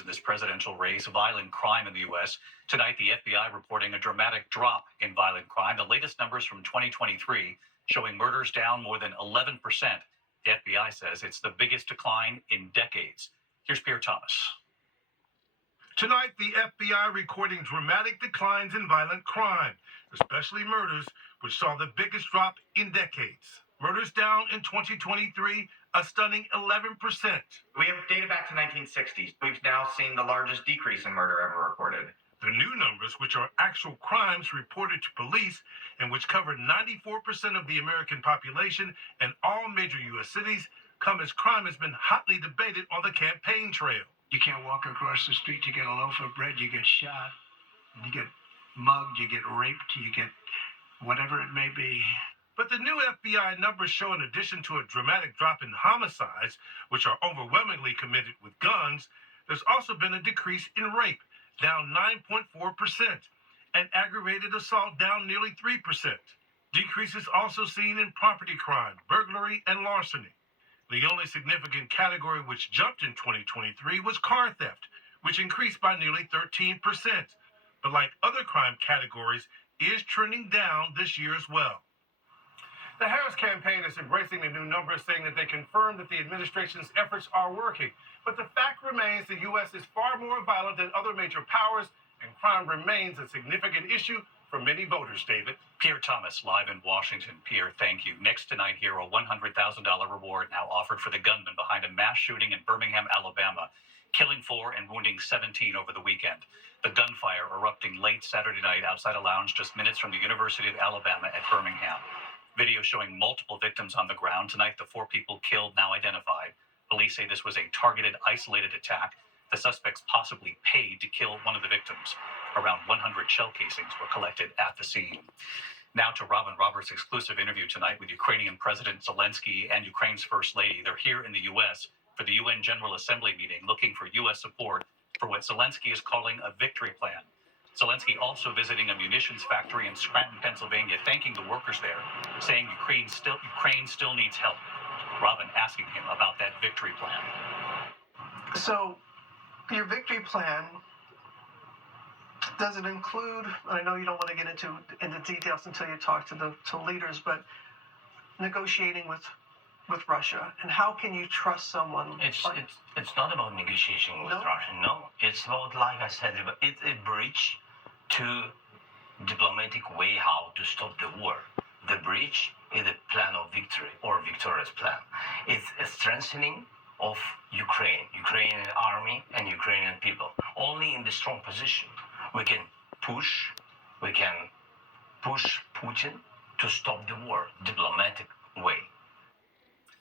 in this presidential race, violent crime in the U.S. Tonight, the FBI reporting a dramatic drop in violent crime. The latest numbers from 2023 showing murders down more than 11%. The FBI says it's the biggest decline in decades. Here's Pierre Thomas. Tonight, the FBI recording dramatic declines in violent crime, especially murders, which saw the biggest drop in decades. Murders down in 2023, a stunning 11%. We have data back to 1960s. We've now seen the largest decrease in murder ever recorded. The new numbers, which are actual crimes reported to police and which cover 94% of the American population and all major U.S. cities, come as crime has been hotly debated on the campaign trail. You can't walk across the street to get a loaf of bread, you get shot, you get mugged, you get raped, you get whatever it may be. But the new FBI numbers show, in addition to a dramatic drop in homicides, which are overwhelmingly committed with guns, there's also been a decrease in rape, down 9.4%, and aggravated assault down nearly 3%. Decreases also seen in property crime, burglary, and larceny. The only significant category which jumped in 2023 was car theft, which increased by nearly 13%. But like other crime categories, is trending down this year as well. The Harris campaign is embracing the new numbers, saying that they confirm that the administration's efforts are working. But the fact remains the U.S. is far more violent than other major powers, and crime remains a significant issue for many voters, David. Pierre Thomas, live in Washington. Pierre, thank you. Next tonight here, a $100,000 reward now offered for the gunman behind a mass shooting in Birmingham, Alabama, killing 4 and wounding 17 over the weekend. The gunfire erupting late Saturday night outside a lounge just minutes from the University of Alabama at Birmingham. Video showing multiple victims on the ground. Tonight, the 4 people killed now identified. Police say this was a targeted, isolated attack. The suspects possibly paid to kill one of the victims. Around 100 shell casings were collected at the scene. Now to Robin Roberts' exclusive interview tonight with Ukrainian President Zelensky and Ukraine's First Lady. They're here in the U.S. for the UN General Assembly meeting, looking for U.S. support for what Zelensky is calling a victory plan. Zelensky also visiting a munitions factory in Scranton, Pennsylvania, thanking the workers there, saying Ukraine still needs help. Robin asking him about that victory plan. So, your victory plan, does it include, I know you don't want to get into details until you talk to leaders, but negotiating with Russia, and how can you trust someone? It's not about negotiation with Russia. No, it's about, like I said, it's a bridge to diplomatic way how to stop the war. The bridge is a plan of victory or victorious plan. It's a strengthening of Ukrainian army and Ukrainian people. Only in the strong position we can push Putin to stop the war diplomatic way.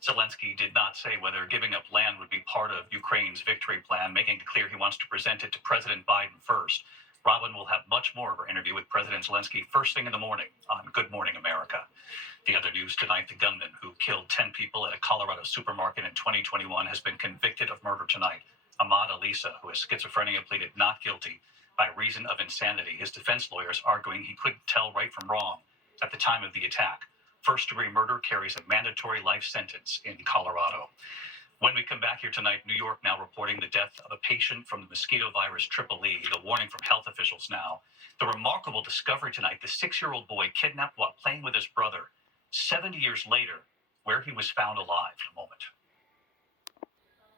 Zelensky did not say whether giving up land would be part of Ukraine's victory plan, making it clear he wants to present it to President Biden first. Robin will have much more of her interview with President Zelensky first thing in the morning on Good Morning America. The other news tonight, the gunman who killed 10 people at a Colorado supermarket in 2021 has been convicted of murder tonight. Ahmad Alisa, who has schizophrenia, pleaded not guilty by reason of insanity. His defense lawyers arguing he couldn't tell right from wrong at the time of the attack. First-degree murder carries a mandatory life sentence in Colorado. When we come back here tonight, New York now reporting the death of a patient from the mosquito virus Triple E. The warning from health officials now. The remarkable discovery tonight, the 6-year-old boy kidnapped while playing with his brother. 70 years later, where he was found alive. In a moment.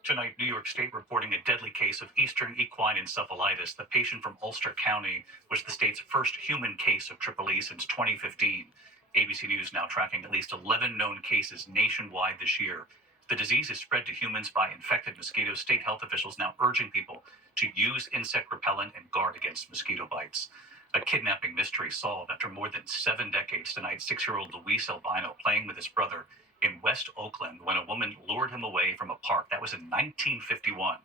Tonight, New York State reporting a deadly case of eastern equine encephalitis. The patient from Ulster County was the state's first human case of Triple E since 2015. ABC News now tracking at least 11 known cases nationwide this year. The disease is spread to humans by infected mosquitoes. State health officials now urging people to use insect repellent and guard against mosquito bites. A kidnapping mystery solved after more than 7 decades tonight. 6-year-old Luis Albino playing with his brother in West Oakland when a woman lured him away from a park. That was in 1951.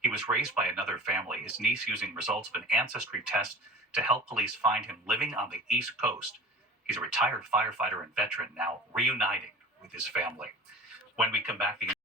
He was raised by another family, his niece using results of an ancestry test to help police find him living on the East Coast. He's a retired firefighter and veteran now reuniting with his family. When we come back, the